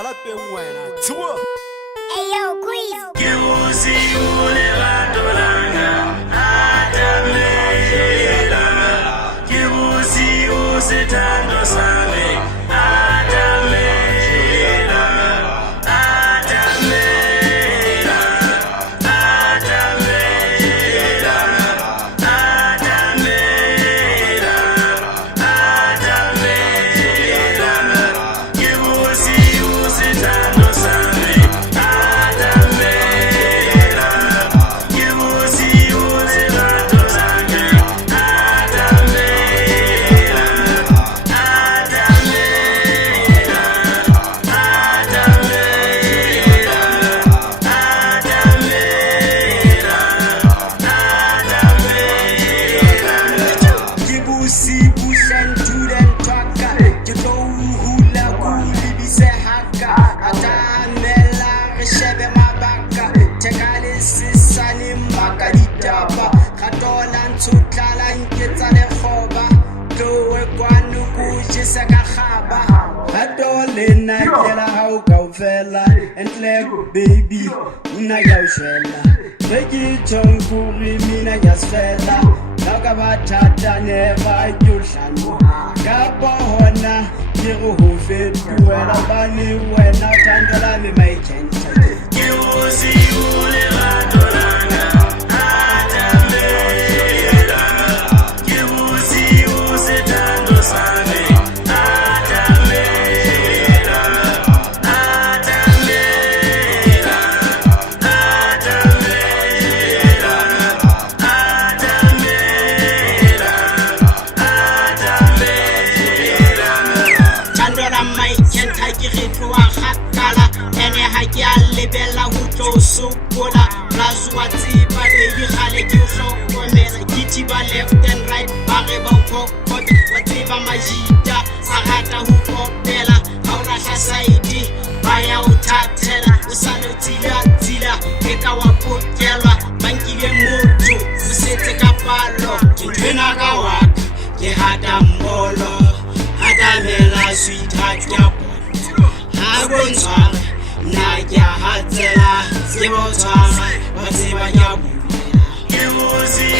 Dala teng wena. Tshuwa. Ayo quiz. Ke usi ule batolanga atamela. Ke usi usethando sami atamela. Atamela. Atamela. Atamela. Atamela. Ke usi usethando sami atamela. Ke usi ule batolanga atamela. Baby, una yaushela. Begi chonguri mina yasfela. Naga batata never yushanu. Gabo hona kiru hufe duela bani wena tandola mi mai chencha. Ke usi ule batolanga atamela. Ke usi usethando sami atamela. Atamela. Atamela. Atamela. Atamela. Chandora mai kenta ke ritwa khatala ene ha ke a lebella ho tlo sokola razwa tsiba le di khale ke hlokomela ke ba left and right ba re ba ko wa tsiba majita a rata ho kopela ha o lahla side ba ya o thatela o sa no tsila e ka wa pokelwa bankile motho o setse ka palo ke thena ka waka ke hata mbolo atamela sweetheart ya ha bontshwara nna ke a hatsela ke botshwara ba tseba ya bulela Ke usi